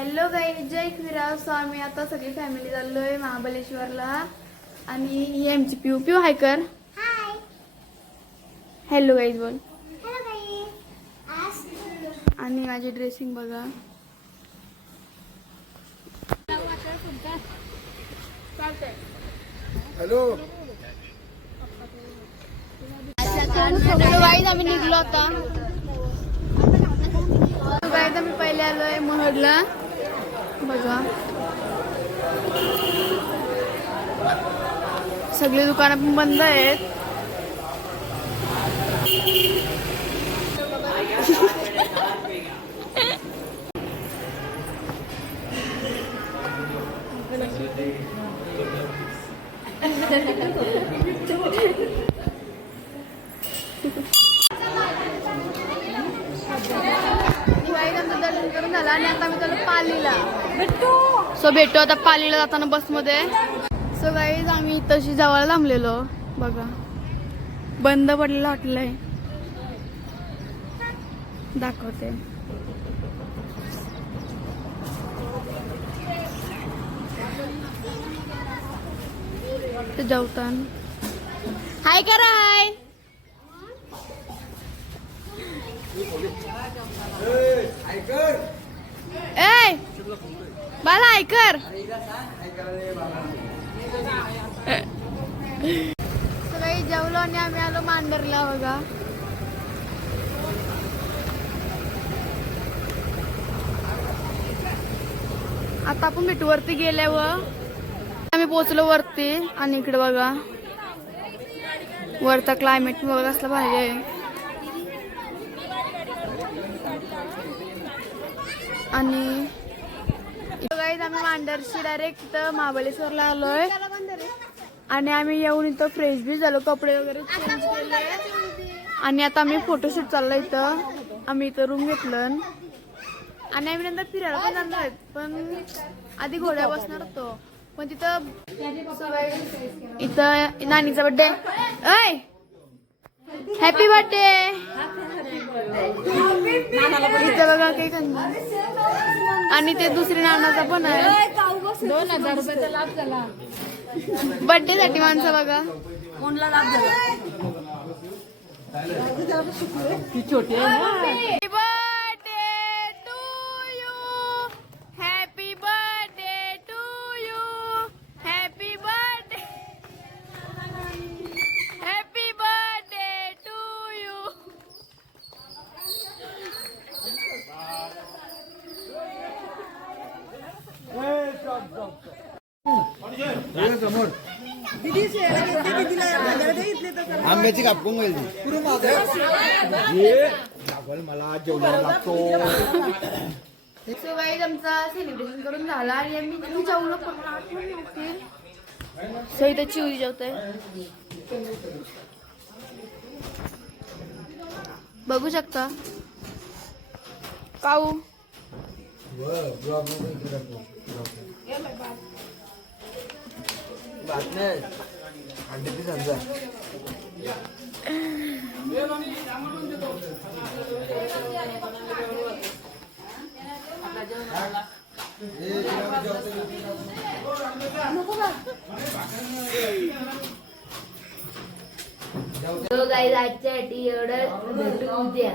Hello guys, जय खिराव. So आम्ही आता सगळी फॅमिली चाललोय महाबळेश्वरला. आणि ही आमची पिऊ. पिऊ हाय कर. हाय. हॅलो गाईज बोल. Hello guys. आणि माझी ड्रेसिंग बघा. हॅलो गाईज आम्ही निघलो आता. गाईज आम्ही पहिले आलोय महडला बघा. सगळी दुकानं पण बंद आहेत. दर्शन करून झालं आणि आता आम्ही चाललो पालीला. सो भेटू आता पालीला जाताना बसमध्ये. सो गाईज आम्ही तशी जवळ थांबलेलो बघा. बंद पडलेलं हॉटेल आहे, दाखवते. ते जेवतान हाय करा. हाय ए बाला ऐकर. सगळी जेवलो आणि आम्ही आलो मांढरला बघा. आता आपण भेटू वरती गेल्यावर. आम्ही पोहोचलो वरती आणि इकडे बघा वरचा क्लायमेट बघा कसला भारी आहे. आणि गाईज आम्ही मांढरशी डायरेक्ट महाबळेश्वरला आलोय. आणि आम्ही येऊन इथं फ्रेश बी झालो, कपडे वगैरे चेंज केले. आणि आता आम्ही फोटोशूट चाललो इथं. आम्ही इथं रूम घेतलं आणि आम्ही नंतर फिरायला पण जाणार आहेत. पण आधी घोड्या बसणार होतो, पण तिथं इथं नानीचा बर्थडे. ऐ हॅपी बर्थडे. इथं बघा काही आणि ते दुसरी नानाचा पण आहे. 2000 रुपयाचा लाभ झाला बर्थडे साठी माणसं बघा. कोणला लाभ झाला ती छोटी आहे ना. Happy birthday to you. Happy birthday to you. Happy birthday. Happy birthday to you. समोर आंब्याची कापून गेली मला जेवणाला लागतो. सो गाईज आमचा सेलिब्रेशन करून झाला आणि आम्ही जेवलो पण आठवण नव्हती. सो इथं चिवरी जेवतोय बघू शकता. काऊ गाईज आजच्या एवढं भेटू उद्या.